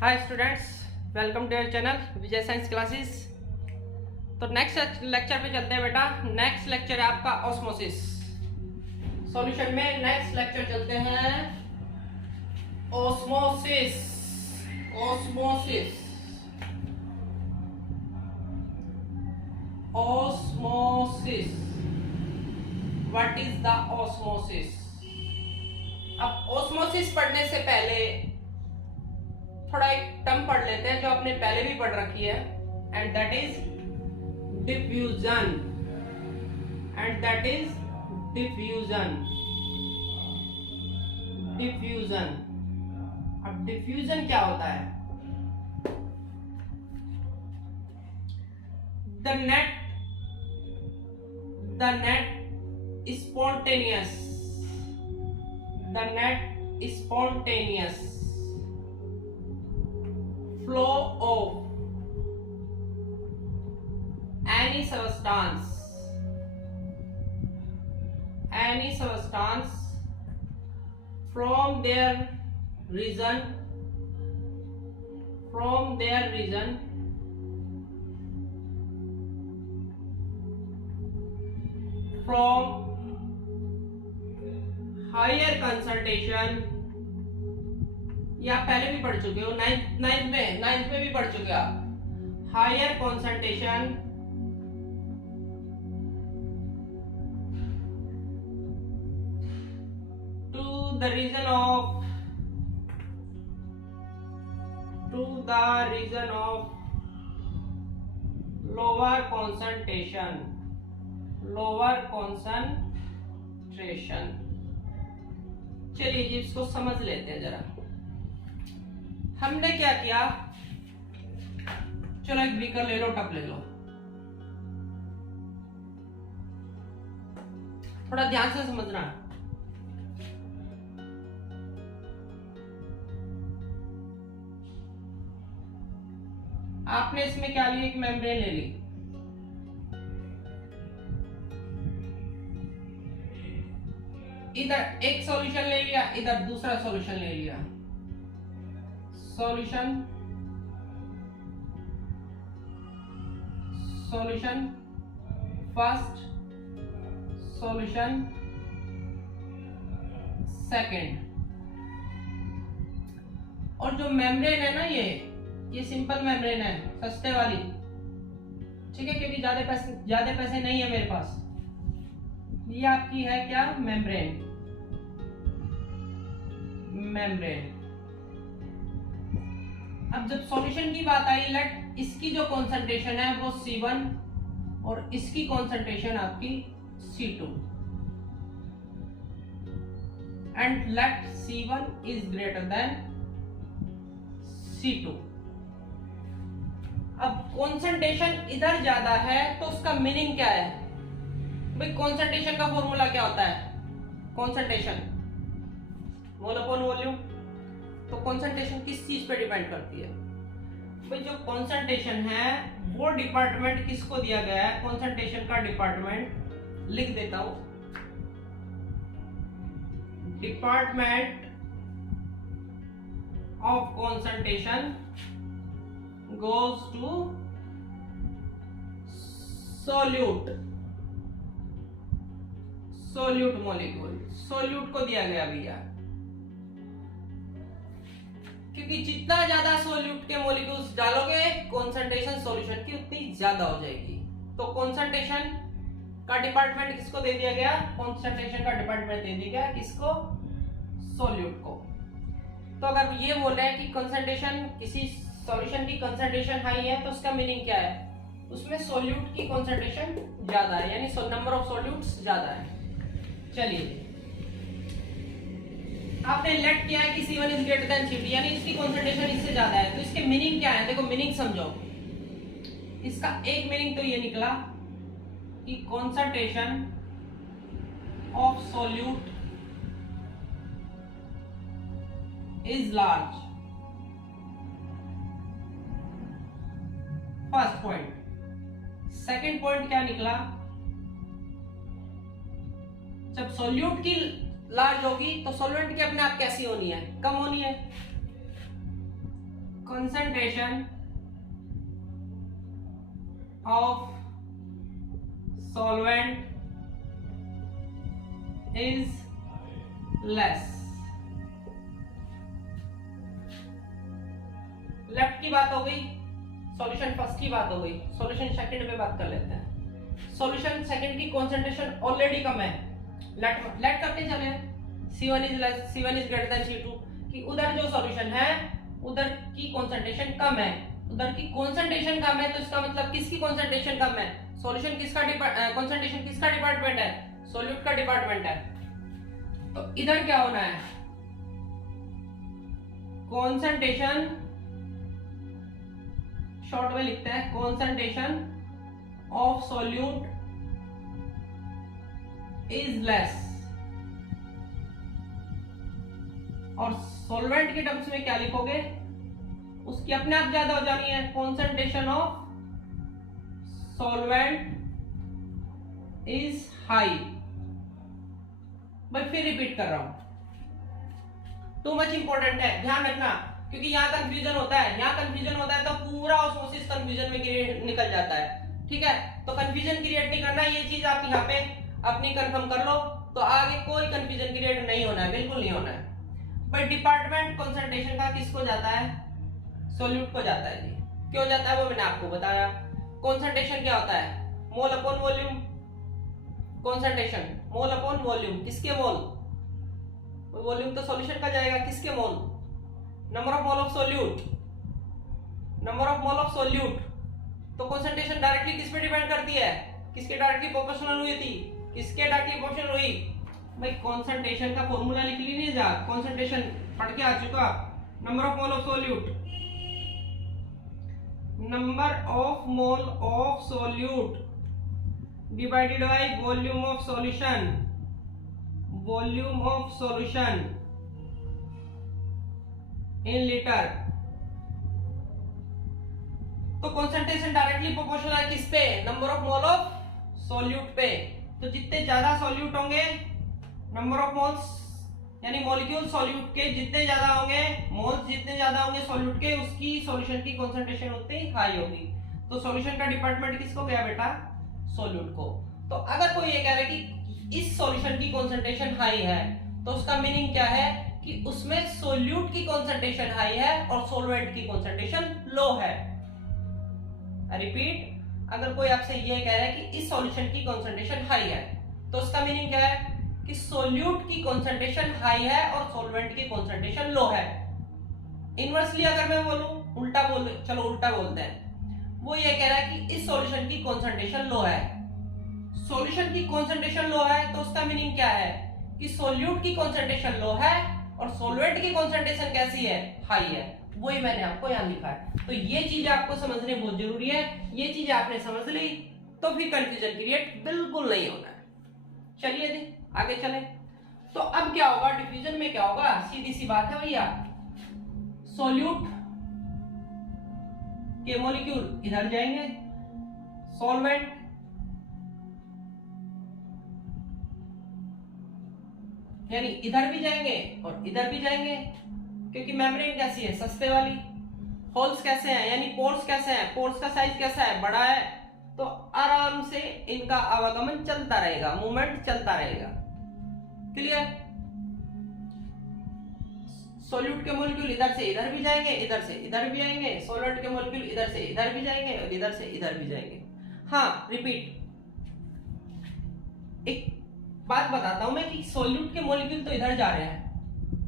Hi students, welcome to your channel Vijay science classes. तो next lecture पे चलते हैं बेटा। नेक्स्ट लेक्चर है आपका ऑस्मोसिस। सॉल्यूशन में नेक्स्ट लेक्चर चलते हैं osmosis. Osmosis osmosis what is the osmosis. अब ऑस्मोसिस पढ़ने से पहले थोड़ा एक टर्म पढ़ लेते हैं जो आपने पहले भी पढ़ रखी है, and that is diffusion. And that is diffusion. Diffusion. अब डिफ्यूजन क्या होता है? The net spontaneous flow of any substance from their region from higher concentration, या पहले भी पढ़ चुके हो, नाइन्थ में भी पढ़ चुके हो आप। Higher concentration to the region of lower concentration. चलिए जी, इसको समझ लेते हैं जरा। हमने क्या किया, चलो एक बीकर ले लो, टप ले लो। थोड़ा ध्यान से समझना। आपने इसमें क्या लिया, एक मेम्ब्रेन ले ली। इधर एक सॉल्यूशन ले लिया, इधर दूसरा सॉल्यूशन ले लिया। Solution first, solution second. और जो मेम्ब्रेन है ना, ये सिंपल मेम्ब्रेन है, सस्ते वाली, ठीक है, क्योंकि ज्यादा पैसे नहीं है मेरे पास। ये आपकी है क्या, मेम्ब्रेन। अब जब सॉल्यूशन की बात आई, लेट इसकी जो कॉन्सेंट्रेशन है वो C1 और इसकी कॉन्सेंट्रेशन आपकी C2, and let C1 is greater than C2। अब कॉन्सेंट्रेशन इधर ज्यादा है तो उसका मीनिंग क्या है भाई? कॉन्सेंट्रेशन का फॉर्मूला क्या होता है? कॉन्सेंट्रेशन मोल अपॉन वॉल्यूम। तो कॉन्सेंट्रेशन किस चीज पे डिपेंड करती है भाई? जो कॉन्सेंट्रेशन है वो डिपार्टमेंट किसको दिया गया है? कॉन्सेंट्रेशन का डिपार्टमेंट लिख देता हूं। Department of concentration goes to solute molecule. Solute को दिया गया भैया, क्योंकि जितना ज्यादा सोल्यूट के मॉलिक्यूल्स डालोगे कॉन्सेंट्रेशन सॉल्यूशन की उतनी ज्यादा हो जाएगी। तो कॉन्सेंट्रेशन का डिपार्टमेंट किसको दे दिया गया? कॉन्सेंट्रेशन का डिपार्टमेंट दे दिया गया किसको? सोल्यूट को। तो अगर ये बोल रहे हैं कि कॉन्सेंट्रेशन, किसी सॉल्यूशन की कॉन्सेंट्रेशन हाई है, तो उसका मीनिंग क्या है? उसमें सोल्यूट की कॉन्सेंट्रेशन ज्यादा है, यानी नंबर ऑफ सोल्यूट्स ज्यादा है। चलिए, आपने लेट किया है कि C1 is greater than C2, यानी इसकी कॉन्सेंट्रेशन इससे ज्यादा है। तो इसके मीनिंग क्या है? देखो मीनिंग समझो। इसका एक मीनिंग तो ये निकला कि concentration of solute is large. First point. Second point क्या निकला? जब सॉल्यूट की लार्ज होगी तो सॉल्वेंट की अपने आप कैसी होनी है? कम होनी है। concentration of solvent is less। Left की बात हो गई, सॉल्यूशन फर्स्ट की बात हो गई, सॉल्यूशन सेकंड पे बात कर लेते हैं। सॉल्यूशन सेकंड की कंसंट्रेशन ऑलरेडी कम है, लेट करके चले C1 is less, C1 is greater than C2 कि उधर जो सॉल्यूशन है उधर की कंसंट्रेशन कम है, उधर की कंसंट्रेशन कम है, तो इसका मतलब किसकी कंसंट्रेशन कम है? सॉल्यूशन किसका कंसंट्रेशन किसका डिपार्टमेंट है? सॉल्यूट का डिपार्टमेंट है। तो इधर क्या होना है? कंसंट्रेशन, शॉर्ट में लिखते हैं concentration of solute is less, और सॉल्वेंट के टर्म्स में क्या लिखोगे? उसकी अपने आप ज्यादा हो जानी है, concentration of solvent is high. भाई फिर रिपीट कर रहा हूं, टू मच इंपॉर्टेंट है, ध्यान रखना, क्योंकि यहां कंफ्यूजन होता है, यहां कंफ्यूजन होता है तो पूरा ऑस्मोसिस कंफ्यूजन में निकल जाता है। ठीक है, तो कंफ्यूजन क्रिएट नहीं करना, ये चीज आप यहाँ पे अपनी कंफर्म कर लो, तो आगे कोई कंफ्यूजन क्रिएट नहीं होना है, बिल्कुल नहीं होना है। बट डिपार्टमेंट कंसंट्रेशन का किसको जाता है? सॉल्यूट को जाता है जी। क्यों जाता है वो मैंने आपको बताया। कंसंट्रेशन क्या होता है? Mole upon volume. Concentration mole upon volume, किसके मोल? वॉल्यूम तो सॉल्यूशन का जाएगा, किसके mole? Number of mole of solute, number of mole of solute. तो कंसंट्रेशन डायरेक्टली किस पे डिपेंड करती है? किसके डायरेक्टली प्रोपोर्शनल हुई थी? किसके डायरेक्टली प्रोपोर्शनल हुई? भाई कंसंट्रेशन का फॉर्मूला लिख लीजिए, जा कंसंट्रेशन पढ़ के आ चुका, number of mole of solute, number of mole of solute divided by volume of solution, volume of solution in litre. तो कंसंट्रेशन डायरेक्टली प्रोपोर्शनल है किस पे? Number of mole of solute पे। तो जितने ज्यादा सॉल्यूट होंगे, नंबर ऑफ मोल्स यानी मॉलिक्यूल सॉल्यूट के जितने ज्यादा होंगे, मोल्स जितने ज्यादा होंगे सॉल्यूट के, उसकी सॉल्यूशन की कंसंट्रेशन उतनी हाई होगी। तो सॉल्यूशन का डिपार्टमेंट किसको गया बेटा? सॉल्यूट को। तो अगर कोई ये कह रहा है कि इस सॉल्यूशन की कंसंट्रेशन हाई है, तो उसका मीनिंग क्या है कि उसमें सॉल्यूट की कंसंट्रेशन हाई है और सॉल्वेंट की कंसंट्रेशन लो है। रिपीट, अगर कोई आपसे ये कह रहा है कि इस सॉल्यूशन की कंसंट्रेशन हाई है, तो उसका मीनिंग क्या है कि सॉल्यूट की कंसंट्रेशन हाई है और सॉल्वेंट की कंसंट्रेशन लो है। इनवर्सली अगर मैं बोलूं, उल्टा बोल, चलो उल्टा बोलते हैं, वो ये कह रहा है कि इस सॉल्यूशन की कंसंट्रेशन लो है, सॉल्यूशन की कंसंट्रेशन लो है, तो उसका मीनिंग क्या है कि सॉल्यूट की कंसंट्रेशन लो है और सॉल्वेंट की कंसंट्रेशन कैसी है? हाई है। वही मैंने आपको यहां लिखा है। तो ये चीजें आपको समझने बहुत जरूरी है, ये चीजें आपने समझ ली तो फिर कंफ्यूजन क्रिएट बिल्कुल नहीं होना है। चलिए जी आगे चले। तो अब क्या होगा डिफ्यूजन में? क्या होगा? सीधी सी बात है भैया, सॉल्यूट के मॉलिक्यूल इधर जाएंगे, सॉल्वेंट यानी इधर भी जाएंगे और इधर भी जाएंगे, क्योंकि मेम्ब्रेन कैसी है? सस्ते वाली। होल्स कैसे हैं यानी पोर्स कैसे हैं? पोर्स का साइज कैसा है? बड़ा है, तो आराम से इनका आवागमन चलता रहेगा, मूवमेंट चलता रहेगा। क्लियर? सॉल्यूट के मॉलिक्यूल इधर से इधर भी जाएंगे, इधर से इधर भी आएंगे, सॉल्वेंट के मॉलिक्यूल इधर से इधर भी जाएंगे और इधर से इधर भी जाएंगे। हाँ रिपीट, एक बात बताता हूं मैं कि सॉल्यूट के मॉलिक्यूल तो इधर जा रहे हैं।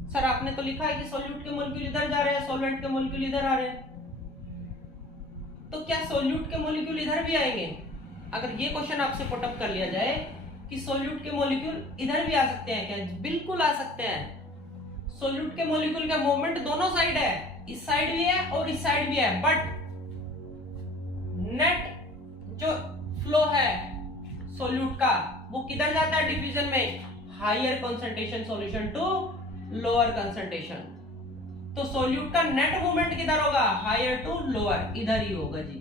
सर आपने तो लिखा है कि सॉल्यूट के मॉलिक्यूल इधर जा रहे हैं, सॉल्वेंट के मॉलिक्यूल इधर आ रहे हैं, तो क्या सॉल्यूट के मॉलिक्यूल इधर भी आएंगे? अगर ये क्वेश्चन आपसे पुट अप कर लिया जाए कि सॉल्यूट के मॉलिक्यूल इधर भी आ सकते हैं क्या? बिल्कुल आ सकते हैं। सॉल्यूट के मॉलिक्यूल का मूवमेंट दोनों साइड है, इस साइड भी है और इस साइड भी है, बट नेट जो फ्लो है सॉल्यूट का वो किधर जाता है डिफ्यूजन में? Higher concentration solution to lower concentration. तो सॉल्यूट का नेट मूवमेंट किधर होगा? हायर टू लोअर, इधर ही होगा जी।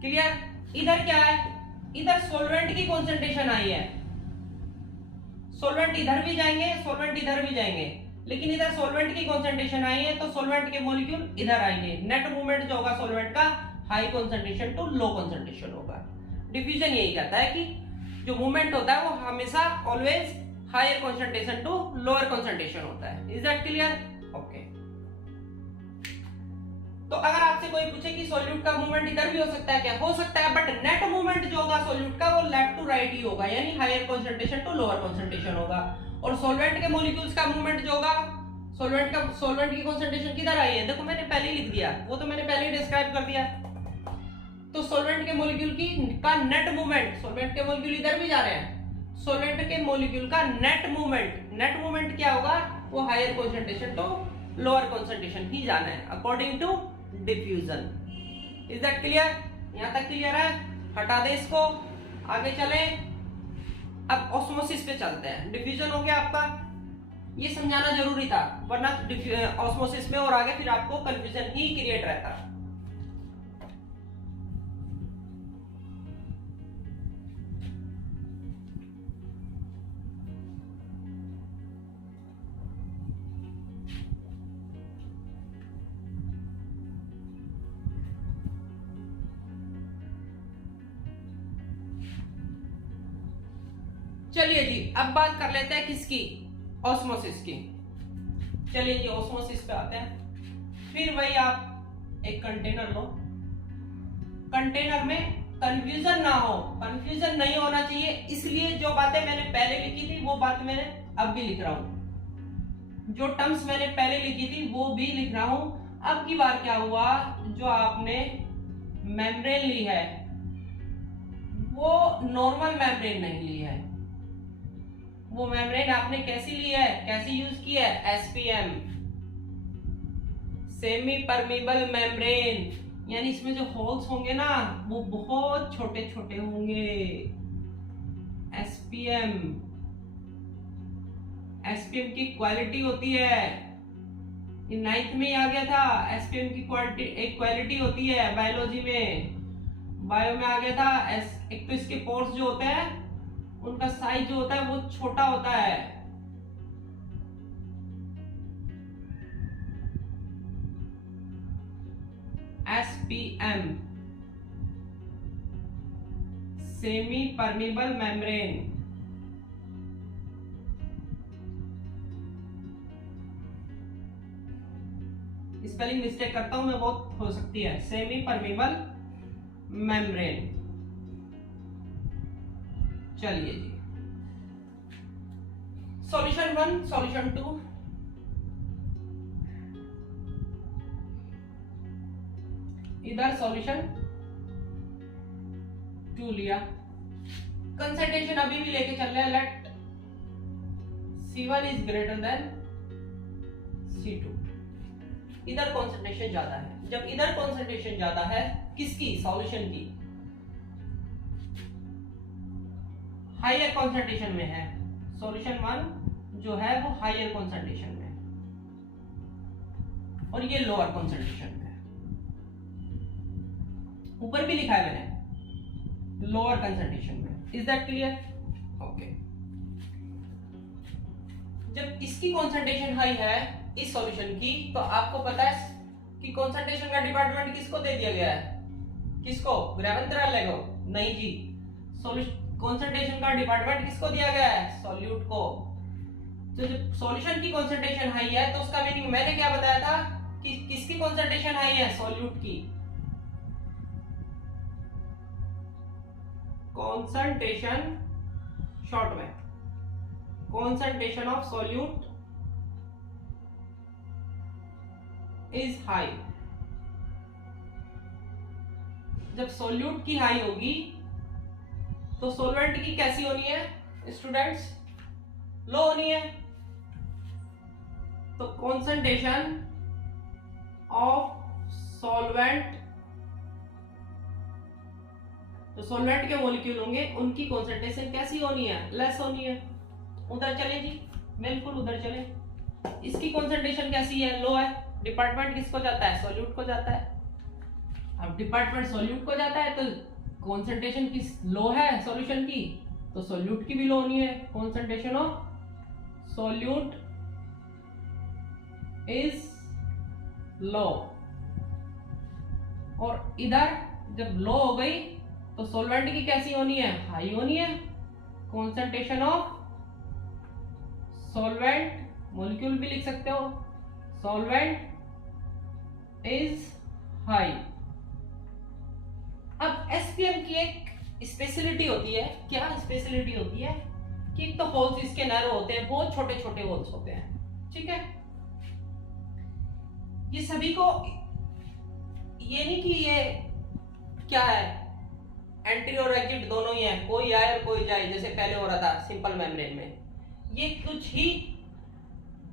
क्लियर? इधर क्या है? इधर सॉल्वेंट की कंसंट्रेशन आई है, सॉल्वेंट इधर भी जाएंगे, सॉल्वेंट इधर भी जाएंगे, लेकिन इधर सॉल्वेंट की कॉन्सेंट्रेशन आई है तो सॉल्वेंट के मॉलिक्यूल इधर आएंगे, नेट मूवमेंट जो होगा सॉल्वेंट का high concentration to low concentration होगा। डिफ्यूजन यही कहता है कि जो मूवमेंट होता है वो हमेशा always higher concentration to lower concentration होता है। Is that clear? ओके। तो अगर आपसे कोई पूछे कि सॉल्यूट का मूवमेंट इधर भी हो सकता है, क्या हो सकता है, बट नेट मूवमेंट जो होगा सॉल्यूट का वो लेफ्ट टू राइट ही होगा, यानी higher concentration to lower concentration होगा। और सॉल्वेंट के मॉलिक्यूल्स का मूवमेंट जो होगा, सॉल्वेंट की कॉन्सेंट्रेशन किधर आई है, देखो मैंने पहले ही लिख दिया, वो तो मैंने पहले ही डिस्क्राइब कर दिया। तो सॉल्वेंट के मॉलिक्यूल की का नेट मूवमेंट, सॉल्वेंट के मॉलिक्यूल इधर भी जा रहे हैं, सॉल्वेंट के मॉलिक्यूल का नेट मूवमेंट क्या होगा, वो higher concentration to lower concentration ही जाना है according to diffusion. Is that clear? यहां तक क्लियर है? हटा दे इसको, आगे चले। अब ऑस्मोसिस पे चलते हैं। डिफ्यूजन हो गया आपका, ये समझाना जरूरी था, वरना ऑस्मोसिस में और आगे फिर आपको कंफ्यूजन ही क्रिएट रहता। चलिए जी, अब बात कर लेते हैं किसकी, ऑस्मोसिस की। चलिए जी, ऑस्मोसिस पे आते हैं। फिर वही आप एक कंटेनर लो, कंटेनर में कंफ्यूजन ना हो, कंफ्यूजन नहीं होना चाहिए, इसलिए जो बातें मैंने पहले लिखी थी वो बात मैंने अब भी लिख रहा हूं, जो टर्म्स मैंने पहले लिखी थी वो भी लिख रहा हूं। अब की बार क्या हुआ, जो आपने मेम्ब्रेन ली है वो नॉर्मल मेम्ब्रेन नहीं ली है, वो मेम्ब्रेन आपने कैसी ली है, कैसी यूज की है, एसपीएम, सेमी परमीबल मेम्ब्रेन, यानी इसमें जो होल्स होंगे ना वो बहुत छोटे छोटे होंगे। एसपीएम, एसपीएम की क्वालिटी होती है, ये 9th में ही आ गया था, एसपीएम की क्वालिटी एक क्वालिटी होती है बायोलॉजी में, बायो में आ गया था। एक तो इसके पोर्स जो होते हैं उनका साइज जो होता है वो छोटा होता है, SPM, semi permeable membrane. Spelling mistake करता हूं मैं, बहुत हो सकती है, सेमी परमीबल मेम्ब्रेन। चलिए जी, सॉल्यूशन 1, सॉल्यूशन 2, इधर सॉल्यूशन 2 लिया, कंसंट्रेशन अभी भी लेके चल रहे हैं, late C1 is greater than C2। इधर कंसंट्रेशन ज्यादा है, जब इधर कंसंट्रेशन ज्यादा है किसकी, सॉल्यूशन की, हायर कंसंट्रेशन में है, सॉल्यूशन 1 जो है वो हायर कंसंट्रेशन में है और ये लोअर कंसंट्रेशन में है, ऊपर भी लिखा है मैंने, लोअर कंसंट्रेशन में। Is that clear? ओके। जब इसकी कंसंट्रेशन हाई है इस सॉल्यूशन की, तो आपको पता है कि कंसंट्रेशन का डिपार्टमेंट किसको दे दिया गया है, किसको, ग्रेवेंद्र लेगो? नहीं जी, सॉल्यूशन कंसंट्रेशन का डिपार्टमेंट किसको दिया गया है, सॉल्यूट को। तो जब सॉल्यूशन की कंसंट्रेशन हाई है तो उसका मीनिंग मैंने क्या बताया था कि किसकी कंसंट्रेशन हाई है, सॉल्यूट की। कंसंट्रेशन शॉर्ट में, concentration of solute is high. जब सॉल्यूट की हाई होगी तो सॉल्वेंट की कैसी होनी है स्टूडेंट्स, लो होनी है। तो कंसंट्रेशन ऑफ सॉल्वेंट, तो सॉल्वेंट के मॉलिक्यूल होंगे उनकी कंसंट्रेशन कैसी होनी है, लेस होनी है। उधर चले जी, बिल्कुल उधर चले। इसकी कंसंट्रेशन कैसी है, लो है, डिपार्टमेंट किसको जाता है, सॉल्यूट को जाता है। अब डिपार्टमेंट सॉल्यूट को जाता है तो कंसंट्रेशन किस लो है सॉल्यूशन की, तो सॉल्यूट की भी लो होनी है। Concentration of solute is low, और इधर जब लो हो गई तो सॉल्वेंट की कैसी होनी है, हाई होनी है। कॉन्सेंट्रेशन ऑफ सॉल्वेंट, मॉलिक्यूल भी लिख सकते हो, सॉल्वेंट इज हाई। अब एसपीएम की एक स्पेशलिटी होती है, क्या स्पेशलिटी होती है कि एक तो होल्स इसके नैरो होते हैं, बहुत छोटे छोटे होल्स होते हैं, ठीक है। ये सभी को, ये नहीं कि ये क्या है एंटी और एग्जिट दोनों ही है, कोई आए और कोई जाए जैसे पहले हो रहा था सिंपल मेम्ब्रेन में। ये कुछ ही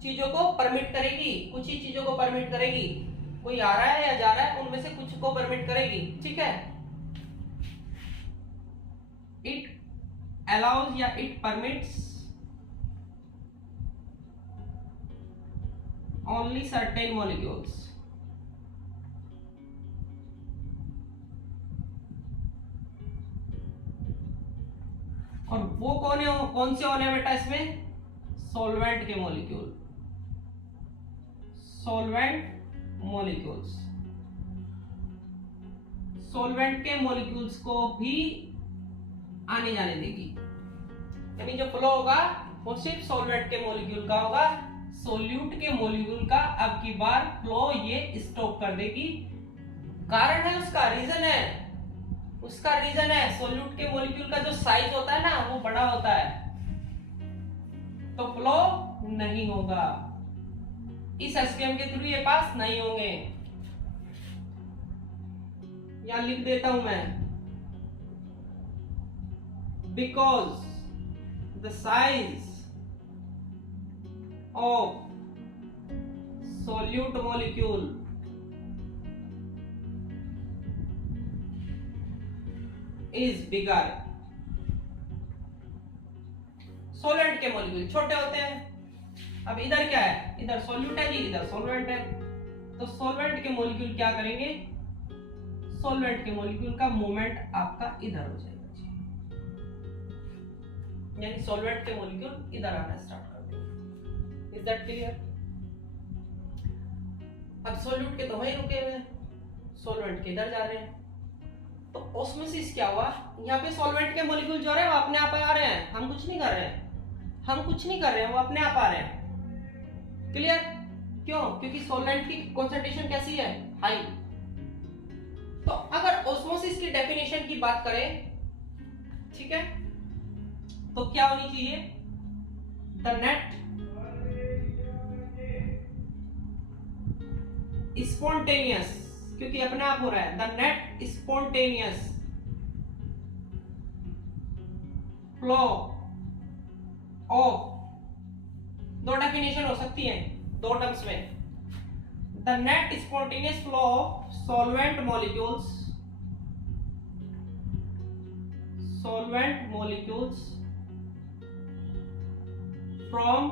चीजों को परमिट करेगी, कुछ ही चीजों को परमिट करेगी, कोई आ रहा है या जा रहा है उनमें से कुछ को परमिट करेगी, ठीक है। इट अलाउज या it permits only certain molecules, और वो कौन से होने बेटा इसमें, सॉल्वेंट के मॉलिक्यूल, सॉल्वेंट मॉलिक्यूल्स, सॉल्वेंट के मॉलिक्यूल्स को भी आने जाने देगी। यानी जो फ्लो होगा वो सिर्फ सॉल्वेंट के मॉलिक्यूल का होगा, सोल्यूट के मॉलिक्यूल का अब की बार फ्लो ये स्टॉप कर देगी। कारण है उसका, रीजन है उसका, रीजन है सोल्यूट के मॉलिक्यूल का जो साइज होता है ना वो बड़ा होता है, तो फ्लो नहीं होगा, इस एसपीएम के थ्रू ये पास नहीं होंगे। यहां लिख देता हूं मैं, because the size of solute molecule is bigger, सोलेंट के मॉलिक्यूल छोटे होते हैं। अब इधर क्या है, इधर सोल्यूट है जी, इधर सॉल्वेंट है, तो सॉल्वेंट के मॉलिक्यूल क्या करेंगे, सॉल्वेंट के मॉलिक्यूल का मूवमेंट आपका इधर हो जाएगा, यानी सॉल्वेंट के मॉलिक्यूल इधर आना स्टार्ट कर देंगे। Is that clear? अब सॉल्यूट के तो वहीं रुके हुए हैं, सॉल्वेंट के इधर जा रहे हैं, तो ऑस्मोसिस क्या हुआ, यहाँ पे सॉल्वेंट के मॉलिक्यूल जो है वो अपने आप आ रहे हैं, हम कुछ नहीं कर रहे हैं, हम कुछ नहीं कर रहे हैं, वो अपने आप आ रहे हैं। क्लियर? क्यों? क्योंकि सॉल्वेंट की कंसंट्रेशन कैसी है, हाई। तो अगर ऑस्मोसिस की डेफिनेशन की बात करें, ठीक है, तो क्या होनी चाहिए, द नेट स्पॉन्टेनियस, क्योंकि अपने आप हो रहा है, the net spontaneous flow of, दो डेफिनेशन हो सकती है दो टर्म्स में, the net spontaneous flow of solvent molecules, solvent molecules from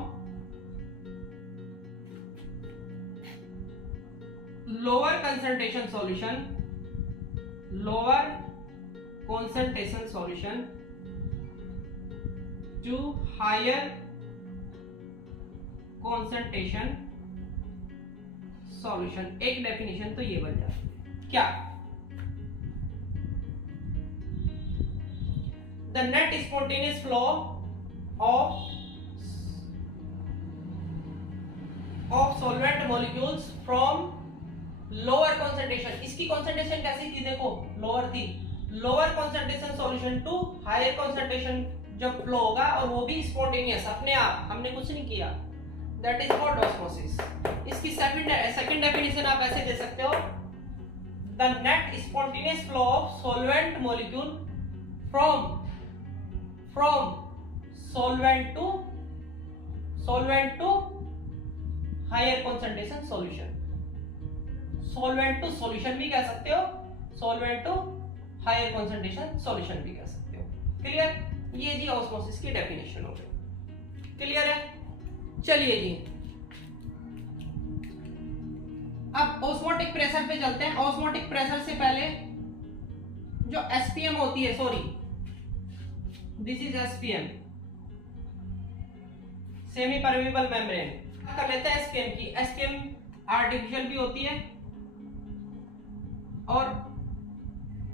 lower concentration solution, lower concentration solution to higher concentration solution। एक डेफिनेशन तो ये बन जाती है, क्या, the net spontaneous flow of solvent molecules from lower concentration, इसकी concentration कैसी थी देखो, lower थी, lower concentration solution to higher concentration जब flow होगा, और वो भी spontaneous, अपने आप, हमने कुछ नहीं किया, that is called osmosis। इसकी second definition आप ऐसे दे सकते हो, the net spontaneous flow of solvent molecule from solvent to higher concentration solution, solvent to solution भी कह सकते हो, solvent to higher concentration solution भी कह सकते हो। क्लियर? ये जी ऑस्मोसिस की डेफिनेशन हो गई, क्लियर है? चलिए जी, अब ऑस्मोटिक प्रेशर पे चलते हैं। ऑस्मोटिक प्रेशर से पहले जो एसपीएम होती है, sorry this is SPM, semi permeable membrane, कर लेते हैं एसपीएम की। एसपीएम आर्टिफिशियल भी होती है और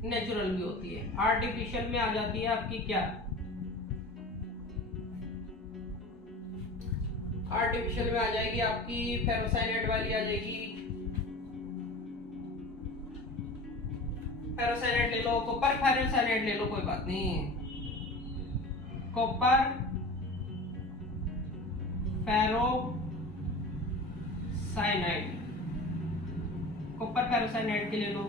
नेचुरल भी होती है। आर्टिफिशियल में आ जाती है आपकी क्या, आर्टिफिशियल में आ जाएगी आपकी फेरोसाइनेट वाली आ जाएगी, फेरोसाइनेट ले लो, कॉपर फेरोसाइनेट ले लो, कोई बात नहीं, कॉपर फेरोसाइनाइड, कॉपर फेरोसाइनाइड के ले लो।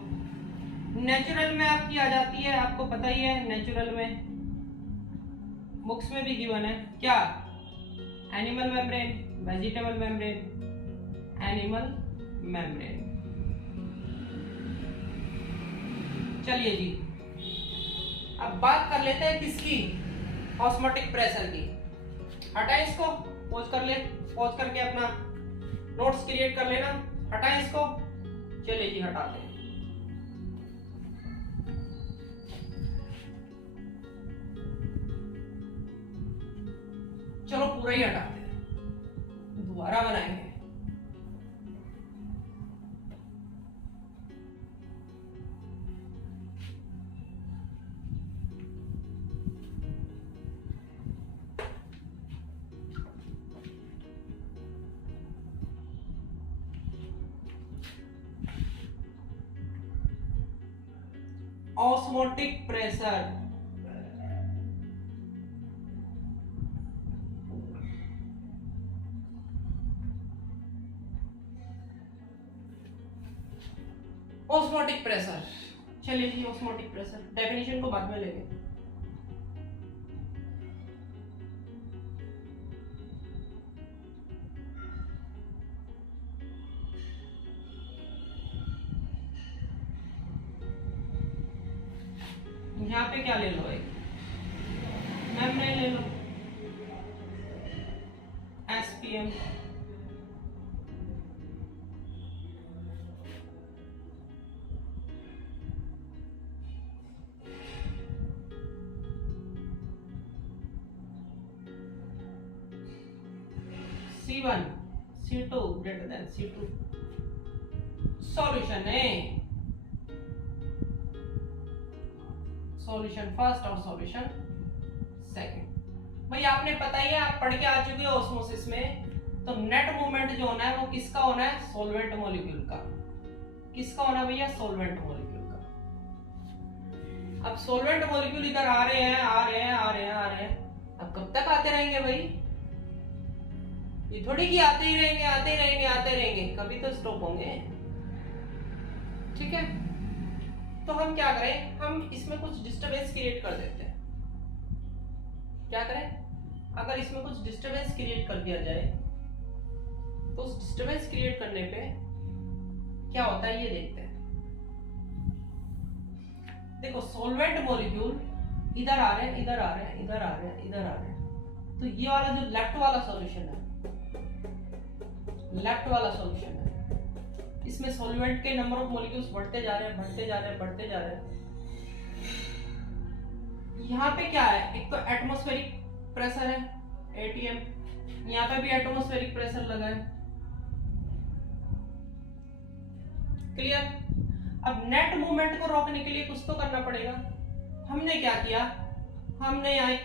नेचुरल में आपकी आ जाती है, आपको पता ही है नेचुरल में बुक्स में भी गिवन है क्या, animal membrane, vegetable membrane, animal membrane. चलिए जी, अब बात कर लेते हैं किसकी, ऑस्मोटिक प्रेशर की। हटाए इसको, पॉज कर ले, पॉज करके अपना नोट्स क्रिएट कर लेना, हटाए इसको। चलिए जी हटाते हैं। चलो पूरा ही हटाते हैं, दोबारा बनाएंगे। Osmotic pressure, osmotic pressure. चलिए जी, ऑस्मोटिक प्रेशर डेफिनेशन को बाद में लेंगे। यहाँ पे क्या ले लो, एक मेम्ब्रेन ले लो, SPM, C1 C2 greater than C2। Solution है, सॉल्यूशन फर्स्ट और सॉल्यूशन सेकंड। भाई आपने पता ही है, आप पढ़ के आ चुके हो ऑस्मोसिस में, तो नेट मूवमेंट जो होना है वो किसका होना है, सॉल्वेंट मॉलिक्यूल का। किसका होना है भैया, सॉल्वेंट मॉलिक्यूल का। अब सॉल्वेंट मॉलिक्यूल इधर आ रहे हैं, आ रहे हैं, आ रहे हैं, आ रहे हैं, अब कब तक आते रहेंगे भाई, ये थोड़ी कि आते ही रहेंगे, आते ही रहेंगे, आते रहेंगे, कभी तो स्टॉप होंगे। ठीक है, तो हम क्या करें, हम इसमें कुछ डिस्टरबेंस क्रिएट कर देते हैं। क्या करें, अगर इसमें कुछ डिस्टरबेंस क्रिएट कर दिया जाए तो उस डिस्टरबेंस क्रिएट करने पे क्या होता है ये देखते हैं। देखो सॉल्वेंट मॉलिक्यूल इधर आ रहे हैं, इधर आ रहे हैं, इधर आ रहे हैं, इधर आ रहे हैं, तो ये वाला जो लेफ्ट वाला सॉल्यूशन है, लेफ्ट वाला सॉल्यूशन है, इसमें सॉल्वेंट के नंबर ऑफ मॉलिक्यूल्स बढ़ते जा रहे हैं, बढ़ते जा रहे हैं, बढ़ते जा रहे हैं। यहाँ पे क्या है, एक तो एटमॉस्फेरिक प्रेशर है ATM, यहाँ पे भी एटमॉस्फेरिक प्रेशर लगा है। क्लियर। अब नेट मूवमेंट को रोकने के लिए कुछ तो करना पड़ेगा। हमने क्या किया, हमने यहाँ एक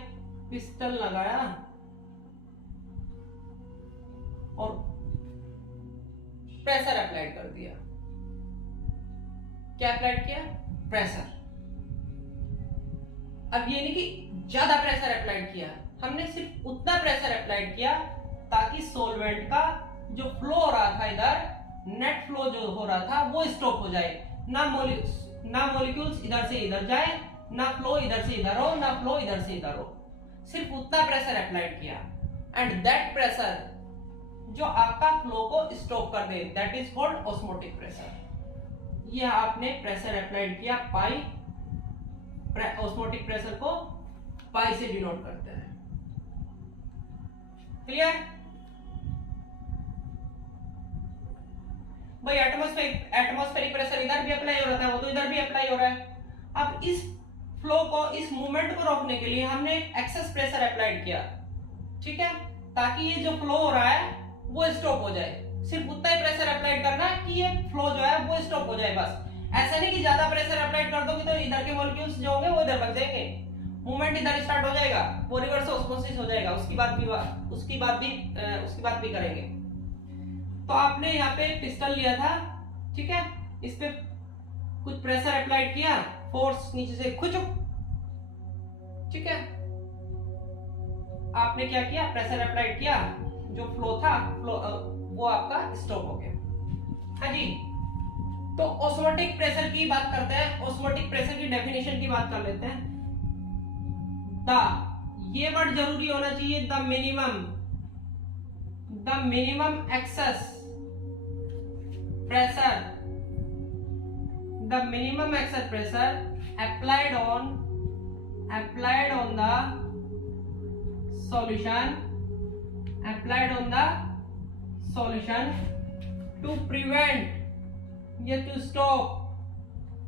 पिस्टन लगाया और प्रेशर अप्लाइड कर दिया। क्या अप्लाइड किया, प्रेशर। अब ये नहीं कि ज्यादा प्रेशर अप्लाइड किया, हमने सिर्फ उतना प्रेशर अप्लाइड किया ताकि सॉल्वेंट का जो फ्लो हो रहा था इधर, नेट फ्लो जो हो रहा था वो स्टॉप हो जाए, ना मॉलिक्यूल्स इधर से इधर जाए, ना फ्लो इधर से इधर हो, ना फ्लो इधर से इधर हो, सिर्फ उतना प्रेशर अप्लाइड किया। एंड दैट प्रेशर जो आपका फ्लो को स्टॉप कर दे, that is called osmotic pressure. ये आपने प्रेशर अप्लाइड किया पाई, ऑस्मोटिक प्रेशर को पाई से डिनोट करते हैं। क्लियर। भाई एटमॉस्फेरिक प्रेशर इधर भी अप्लाई हो रहा था, वो तो इधर भी अप्लाई हो रहा है। अब इस फ्लो को, इस मूवमेंट को रोकने के लिए हमने एक्सेस प्रेशर अप्लाइड किया, ठीक है, ताकि ये जो फ्लो हो रहा है वो स्टॉप हो जाए। सिर्फ उतना ही प्रेशर अप्लाई करना है कि ये फ्लो जो है वो स्टॉप हो जाए बस। ऐसा नहीं कि ज्यादा प्रेशर अप्लाई कर दोगे तो इधर के मॉलिक्यूल्स जो होंगे वो इधर भाग जाएंगे, मूवमेंट इधर स्टार्ट हो जाएगा, वो रिवर्स ऑस्मोसिस हो जाएगा। उसकी बात भी करेंगे। तो आपने यहाँ पे पिस्टल लिया था, ठीक है, इस पे कुछ प्रेशर अप्लाई किया, फोर्स नीचे से खींचो, ठीक है, आपने क्या किया, प्रेशर अप्लाई किया, जो फ्लो था वो आपका स्टॉप हो गया। हाँ जी, तो ऑस्मोटिक प्रेशर की बात करते हैं। ऑस्मोटिक प्रेशर की डेफिनेशन की बात कर लेते हैं। ये वर्ड जरूरी होना चाहिए, the minimum excess pressure, the minimum excess pressure applied on the solution to prevent to stop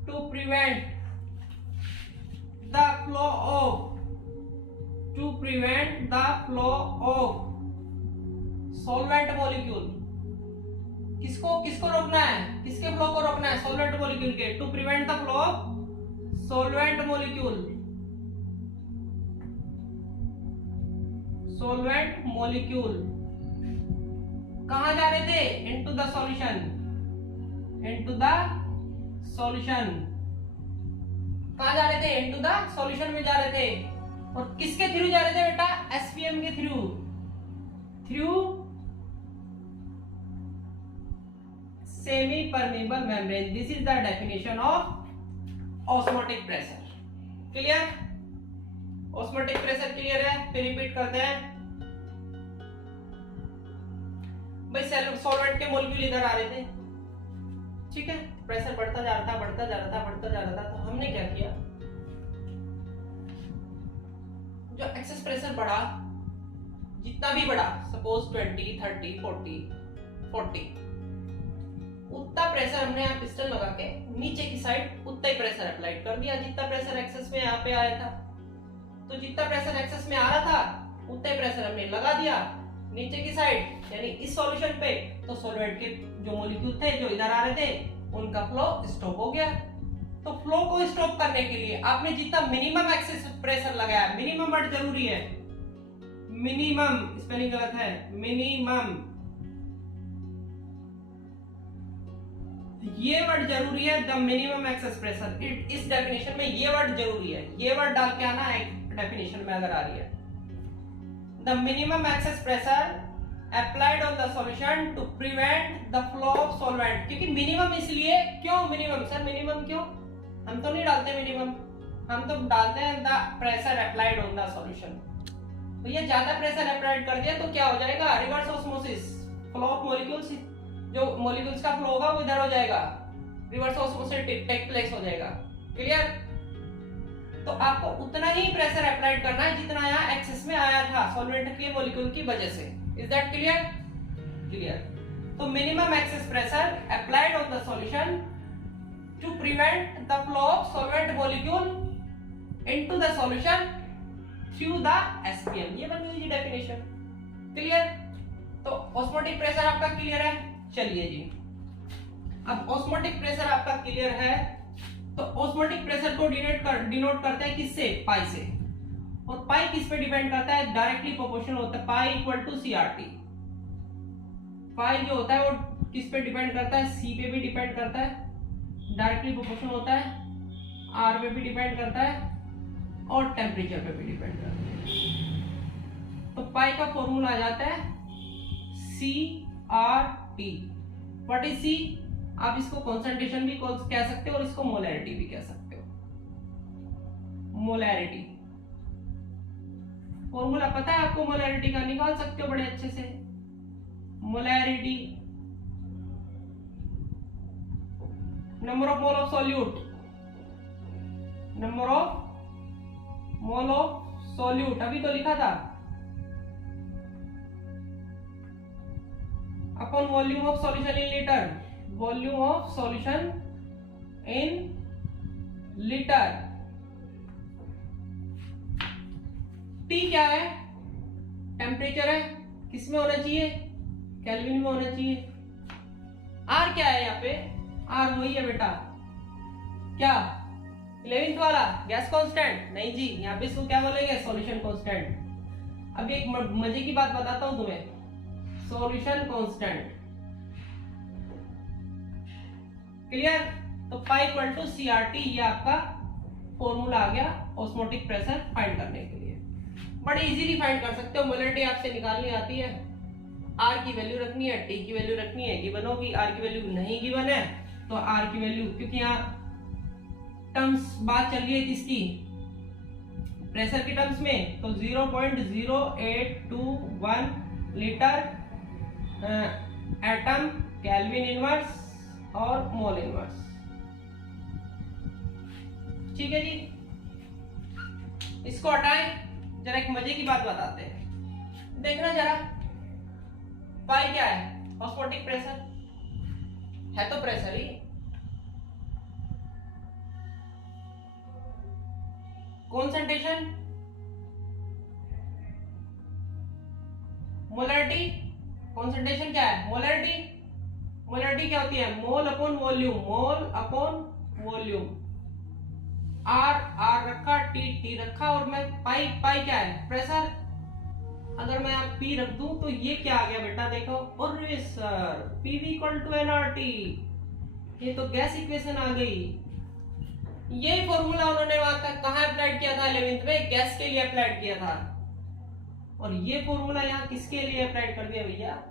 the flow of solvent molecule। किसको रोकना है, किसके फ्लो को रोकना है, सॉल्वेंट मॉलिक्यूल के। To prevent the flow of solvent molecule कहां जा रहे थे, इनटू द सॉल्यूशन कहां जा रहे थे, इनटू द सॉल्यूशन में जा रहे थे। और किसके थ्रू जा रहे थे बेटा, एसपीएम के through semi permeable membrane. This is the definition of osmotic pressure. Clear, osmotic pressure clear है। फिर रिपीट करते हैं भाई, सॉल्वेंट के मॉलिक्यूल इधर आ रहे थे, ठीक है, प्रेशर बढ़ता जा रहा था। तो हमने क्या किया, जो एक्सेस प्रेशर बढ़ा, जितना भी बढ़ा, सपोज 20, 30, 40, उतना प्रेशर हमने यहाँ पिस्टन लगा के नीचे की साइड उतना ही प्रेशर अप्लाई कर दिया, जितना प्रेशर एक्सेस में यहाँ पे आया था। तो जितना प्रेशर एक्सेस में आ रहा था उतना ही प्रेशर हमने लगा दिया नीचे की साइड, यानी इस सॉल्यूशन पे। तो सॉल्वेंट के जो मॉलिक्यूल थे जो इधर आ रहे थे, उनका फ्लो स्टॉप हो गया। तो फ्लो को स्टॉप करने के लिए आपने जितना मिनिमम एक्सेस प्रेशर लगाया, मिनिमम वर्ड जरूरी है, मिनिमम, स्पेलिंग गलत है, मिनिमम, ये वर्ड जरूरी है, द मिनिमम एक्सेस प्रेशर। इस डेफिनेशन में ये वर्ड जरूरी है, ये वर्ड डाल के आना है डेफिनेशन में अगर आ रही है। The minimum excess pressure applied on the solution to prevent the flow of solvent. क्योंकि मिनिमम इसलिए, क्यों मिनिमम सर, मिनिमम क्यों, हम तो नहीं डालते मिनिमम, हम तो डालते हैं the pressure applied on the solution. तो ये ज्यादा प्रेशर अप्लाइड कर दिया तो क्या हो जाएगा, reverse osmosis, flow of molecules, जो मॉलिक्यूल्स का फ्लो होगा वो इधर हो जाएगा, रिवर्स ऑस्मोसिस टेक प्लेस हो जाएगा। क्लियर, तो आपको उतना ही प्रेशर अप्लाई करना है जितना यहाँ एक्सेस में आया था सॉल्वेंट के मॉलिक्यूल की वजह से। Is that clear? क्लियर। तो minimum excess pressure applied on the solution to prevent the flow of solvent molecule into the solution through the SPM. ये बनी हुई डेफिनेशन। क्लियर, तो ऑस्मोटिक प्रेशर आपका क्लियर है। चलिए जी, अब ऑस्मोटिक प्रेशर आपका क्लियर है, तो ऑस्मोटिक प्रेशर को डिनोट करते हैं किससे, पाई से। और पाई किस पे डिपेंड करता है, डायरेक्टली प्रोपोर्शनल होता है, पाई इक्वल टू सीआरटी। पाई जो होता है वो किस पे डिपेंड करता है, सी पे भी डिपेंड करता है, डायरेक्टली प्रोपोर्शनल होता है, आर पे भी डिपेंड करता है, और टेम्परेचर पे भी डिपेंड करता है। तो पाई का फॉर्मूला आ जाता है CRT। व्हाट इज सी? आप इसको कंसंट्रेशन भी कह सकते हो और इसको मोलैरिटी भी कह सकते हो। मोलैरिटी फॉर्मूला पता है आपको, मोलैरिटी का निकाल सकते हो बड़े अच्छे से। Molarity number of mole of solute, number of mole of solute अभी तो लिखा था, upon volume of solution in litre, volume of solution in litre. T क्या है, टेम्परेचर है, किस में होना चाहिए, केल्विन में होना चाहिए। आर क्या है यहाँ पे? आर वही है बेटा, क्या 11th वाला गैस कांस्टेंट? नहीं जी, यहाँ पे इसको क्या बोलेंगे? Solution constant. अब एक मजे की बात बताता हूं तुम्हें, सॉल्यूशन कांस्टेंट, क्लियर? तो पाई इक्वल टू CRT, ये आपका फॉर्मूला आ गया ऑस्मोटिक प्रेशर फाइंड करने के लिए। बड़े इजीली फाइंड कर सकते हो, मोलरिटी आपसे निकालनी आती है, आर की वैल्यू रखनी है, टी की वैल्यू रखनी है, गिवन होगी, आर की वैल्यू नहीं गिवन है तो आर की वैल्यू, क्योंकि यहाँ टर्म्स बात चल रही है किसकी? प्रेशर की टर्म्स में, तो 0.0821 लीटर एटम केल्विन इनवर्स और मोल इनवर्स। ठीक है जी, इसको हटाएं, जरा एक मजे की बात बताते हैं, देखना जरा, पाई क्या है? ऑस्मोटिक प्रेशर है, तो प्रेशर ही। कॉन्सेंट्रेशन, मोलरिटी, कॉन्सेंट्रेशन क्या है? मोलरिटी। मोलरिटी क्या होती है? Mole upon volume, mole upon volume. R R रखा, टी रखा, और मैं पाई क्या है? प्रेशर। अगर मैं आप पी रख दूं तो ये क्या आ गया बेटा? देखो, और sir PV equal to NRT, ये तो गैस इक्वेशन आ गई। ये फॉर्मूला उन्होंने वहां कहां अप्लाइड किया था? 11th में गैस के लिए अप्लाइड किया था, और ये फॉर्मूला यहाँ किसके लिए अप्लाइड कर दिया भैया?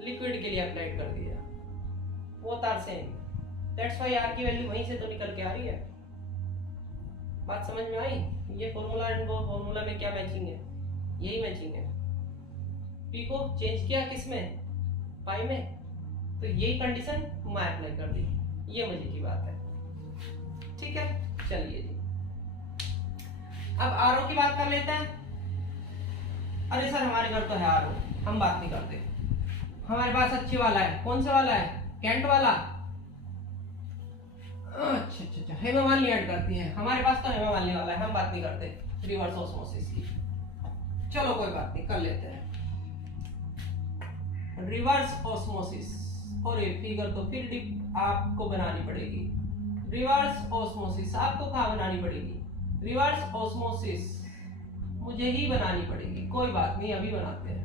लिक्विड के लिए अप्लाइड कर दिया। वो तार सेम, दैट्स व्हाई आर की वैल्यू वहीं से तो निकल के आ रही है। बात समझ में आई? ये फॉर्मूला एंड वो फॉर्मूला में क्या मैचिंग है? यही मैचिंग है। पी को चेंज किया किसमें? पाई में, तो यही कंडीशन मैं अप्लाई कर दी। ये मजे की बात है। ठीक है, चलिए जी, अब आरओ की बात कर लेते हैं। अरे सर हमारे घर तो है आरओ, हम बात नहीं करते, हमारे पास अच्छे वाला है। कौन सा वाला है? कैंट वाला। अच्छा, हेमा मालिनी ऐड करती है, हमारे पास तो हेमा मालिनी वाला है, हम बात नहीं करते रिवर्स ऑस्मोसिस की। चलो कोई बात नहीं, कर लेते हैं रिवर्स ऑस्मोसिस। और ये फिगर तो फिर आपको बनानी पड़ेगी। रिवर्स ऑस्मोसिस आपको कहाँ बनानी पड़ेगी? रिवर्स ऑस्मोसिस मुझे ही बनानी पड़ेगी, कोई बात नहीं, अभी बनाते हैं।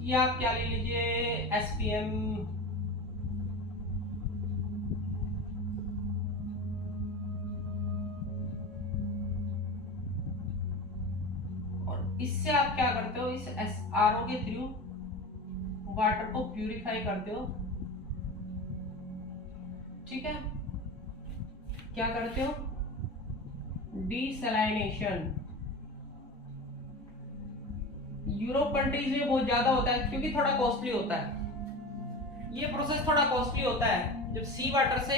ये आप क्या ले लीजिए, SPM इससे आप क्या करते हो? इस आरओ के थ्रू वाटर को प्यूरिफाई करते हो। ठीक है, क्या करते हो? डीसैलिनेशन। यूरोप कंट्रीज में बहुत ज्यादा होता है क्योंकि थोड़ा कॉस्टली होता है, ये प्रोसेस थोड़ा कॉस्टली होता है। जब सी वाटर से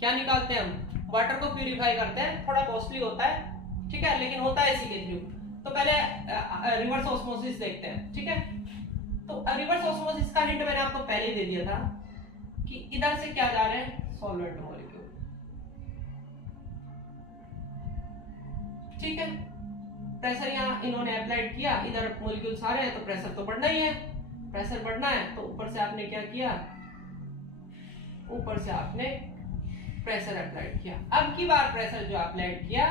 क्या निकालते हैं हम? वाटर को प्यूरिफाई करते हैं, थोड़ा कॉस्टली होता है, ठीक है, लेकिन होता है इसी के थ्रू। तो पहले रिवर्स ऑस्मोसिस देखते हैं, ठीक है। तो रिवर्स ऑस्मोसिस का हिंट मैंने आपको पहले ही दे दिया था कि इधर से क्या जा रहे हैं? सॉल्वेंट मॉलिक्यूल, ठीक है। प्रेशर यहाँ इन्होंने अप्लाइड किया, इधर मॉलिक्यूल्स आ रहे हैं तो प्रेशर तो बढ़ना ही है। प्रेशर बढ़ना है तो ऊपर से आपने क्या किया? ऊपर से आपने प्रेशर अप्लाइड किया। अब की बार प्रेशर जो अप्लाइड किया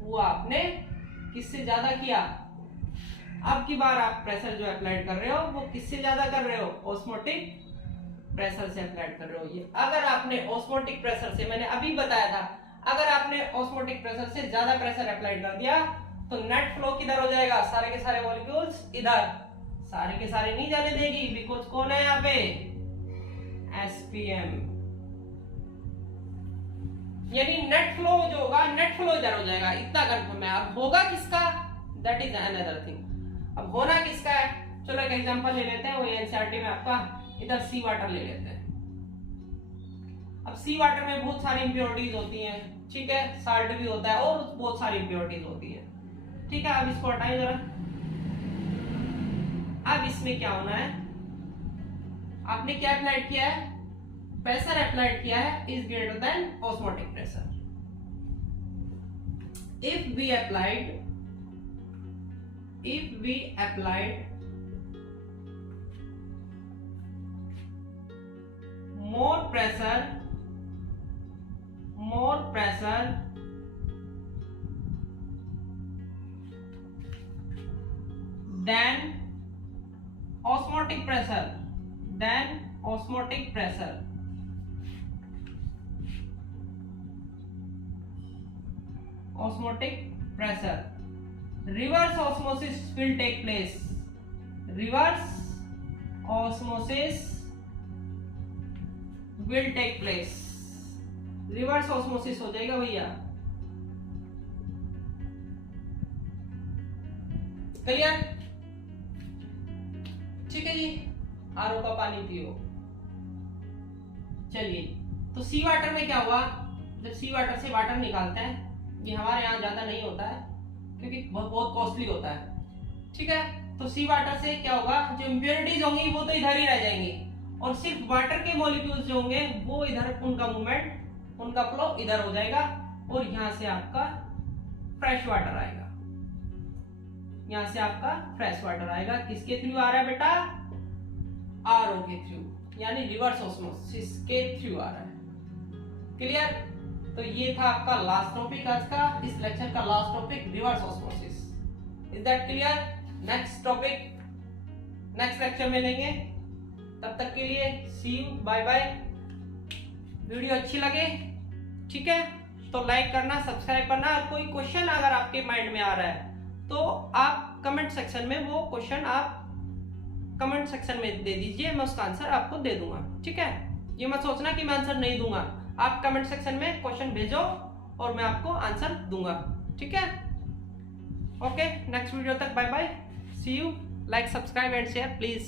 वो आपने किससे ज्यादा किया? अब की बार आप प्रेशर जो अप्लाइड कर रहे हो वो किससे ज्यादा कर रहे हो? ऑस्मोटिक प्रेशर से अप्लाइड कर रहे हो। ये अगर आपने ऑस्मोटिक प्रेशर से, मैंने अभी बताया था, अगर आपने ऑस्मोटिक प्रेशर से ज्यादा प्रेशर अप्लाइड कर दिया तो नेट फ्लो किधर हो जाएगा? सारे के सारे मॉलिक्यूल्स इधर, सारे के सारे नहीं जाने देगी, बिकॉज कौन है यहाँ पे? SPM। यानी नेट फ्लो जो होगा, नेट फ्लो इधर हो जाएगा, इतना कंफर्म है। अब होगा किसका? That is another thing. अब होना किसका है? चलो एक एग्जांपल ले लेते हैं, वो एनसीईआरटी में आपका इधर सी वाटर ले लेते हैं। अब सी वाटर में बहुत सारी इंप्योरिटीज होती हैं, ठीक है, साल्ट भी होता है और बहुत सारी इंप्योरिटीज होती है, ठीक है। अब इसको हटाएं जरा। अब इसमें क्या होना है? आपने क्या अप्लाइड किया है? प्रेशर अप्लाइड किया है is greater than osmotic pressure. if we applied more pressure than osmotic pressure reverse osmosis will take place. Reverse osmosis will take place. Reverse osmosis हो जाएगा भैया। क्लियर? ठीक है जी, आरओ का पानी पियो। चलिए, तो सी वाटर में क्या हुआ, जब सी वाटर से वाटर निकालते हैं, ये हमारे यहाँ ज्यादा नहीं होता है क्योंकि बहुत कॉस्टली होता है, ठीक है। तो सी वाटर से क्या होगा, जो इम्प्योरिटीज होंगी वो तो इधर ही रह जाएंगी और सिर्फ वाटर के मॉलिक्यूल्स जो होंगे वो इधर, उनका मूवमेंट, उनका फ्लो इधर हो जाएगा और यहां से आपका फ्रेश वाटर आएगा। यहां से आपका फ्रेश वाटर आएगा, किसके थ्रू आ रहा है बेटा, आरओ के थ्रू, यानी रिवर्स ऑस्मोसिस के थ्रू आ रहा है। क्लियर? तो ये था आपका लास्ट टॉपिक आज का, इस लेक्चर का last topic, reverse osmosis. Is that clear? Next topic next lecture में लेंगे, तब तक के लिए सी यू, बाय बाय। वीडियो अच्छी लगे, ठीक है, तो लाइक करना, सब्सक्राइब करना। और कोई क्वेश्चन अगर आपके माइंड में आ रहा है तो आप कमेंट सेक्शन में वो क्वेश्चन आप कमेंट सेक्शन में दे दीजिए, मैं उसका आंसर आपको दे दूंगा, ठीक है। ये मत सोचना कि मैं आंसर नहीं दूंगा, आप कमेंट सेक्शन में क्वेश्चन भेजो और मैं आपको आंसर दूंगा, ठीक है। ओके, नेक्स्ट वीडियो तक bye bye, see you, like, subscribe and share please.